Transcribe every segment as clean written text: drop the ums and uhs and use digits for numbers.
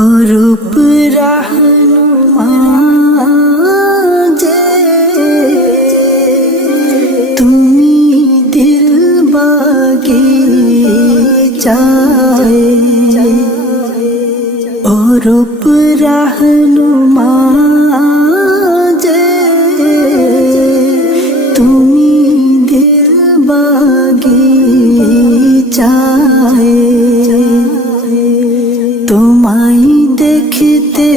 অরূপ রাহনুমা যে তুমি দিল বাগিচায়, অরূপ রাহনুমা যে তুমি দিল বাগিচায়, তোমায় দেখতে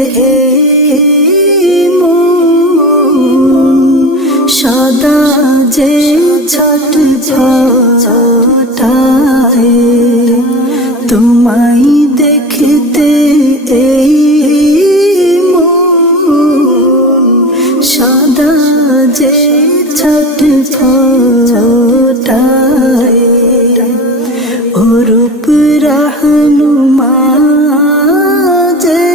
মন সদা যে ছটফটায়, তোমায় দেখতে মন সদা যে ছটফটায়, অরূপ রাহনুমা যে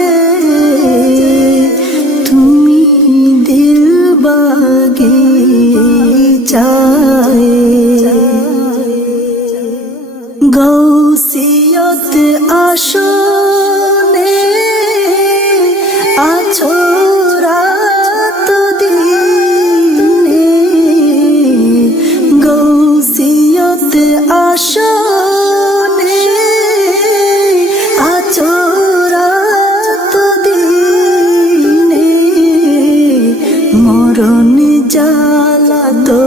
তুমি দিল বাগিচায়, গৌসিয়ত আসনে আছো রাত দিনে, গৌসিয়ত আসনে আছো রাত দিনে, মরণ জ্বালাতনে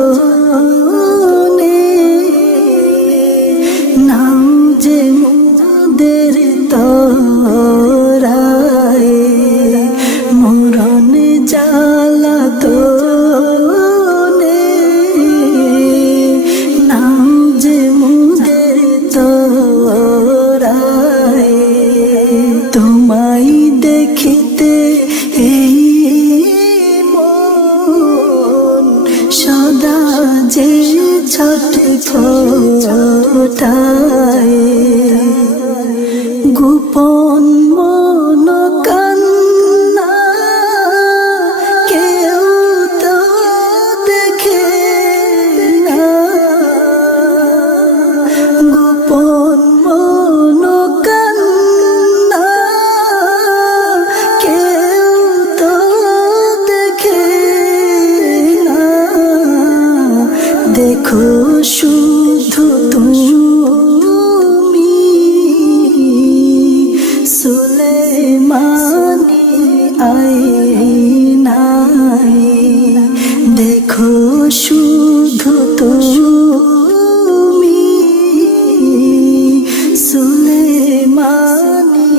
নাও যে মোদের তরায়, মরণ জ্বালাতনে নাও যে মোদের তরায়, তোমায় দেখিতে এই মন সদা যে ছটফটায়, গোপন মন কান্না কেউ তো দেখে না, গোপন মন কান্না কেউ তো দেখে না, দেখো শুধু তুমি সুলেমানি আয়নায়, দেখো শুধু তুমি সুলেমানি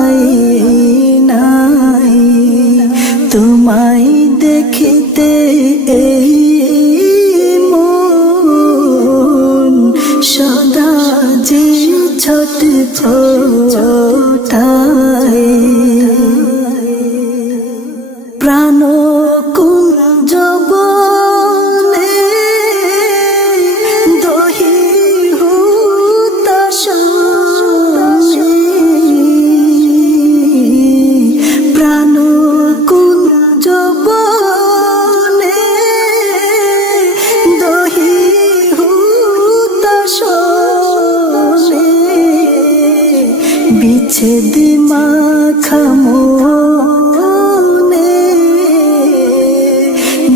আয়নায়, তোমায় দেখিতে এই মন সদা যে ছটফটায়, প্রাণ কুঞ্জ বনে দহি হুতাশনে, প্রাণ কুঞ্জ বনে দহি হুতাশনে, বিচ্ছেদ মাখা মনে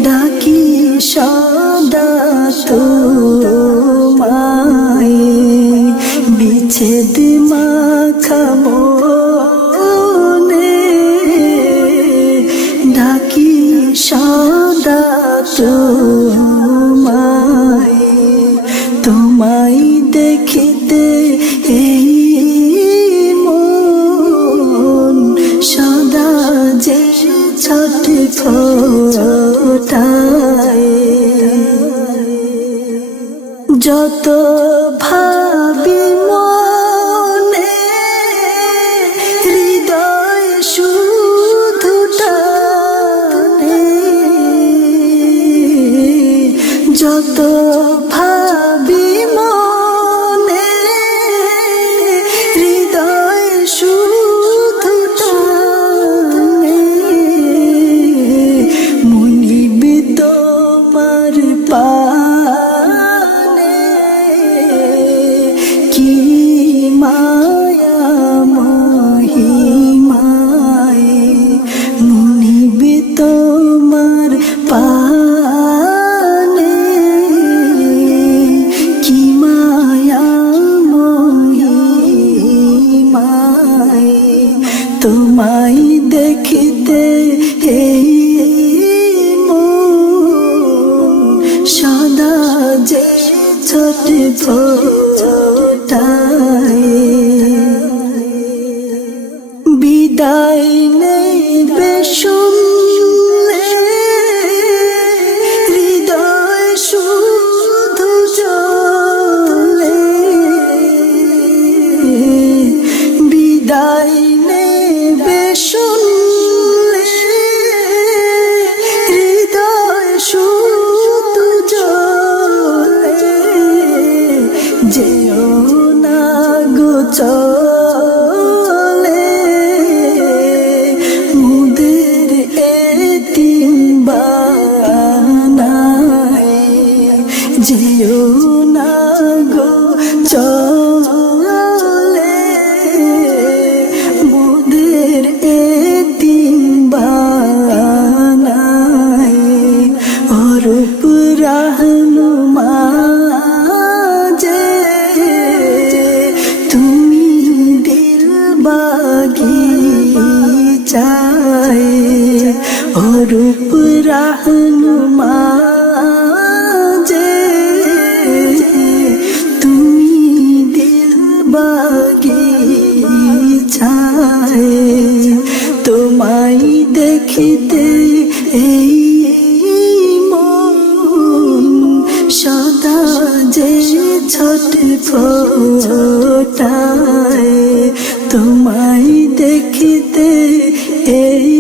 ডাকি সদা তোমায়, বিচ্ছেদ মাখা মনে ডাকি সদা তোমায়, তোমায় দেখিতে এই মন সদা যে ছটফটায়, যত ভাবি মনে হৃদয় শুধু টানে, যত ভাবি মনে হৃদয় শুধু টানে, মনিব তোমার পানে কি মায়া মহিমা, তোমায় দেখিতে এই মন সদা যে ছোটে ফোটায় বিদায় নেবে শুনলে হৃদয় শুধু জ্বলে বিদায় নেবে শুনলে হৃদয় শুধু জ্বলে যেও না গো চলে মুদের এতিম বানায় যেও না গো চলে মুদের এতিম বানায় অরূপ রাহনুমা যে তুমি দিল বাগিচায় অরূপ রাহনুমা যে তুমি দিল বাগিচায় তোমায় দেখিতে এই মন সদা যে ছটফটায় তোমায় দেখিতে এই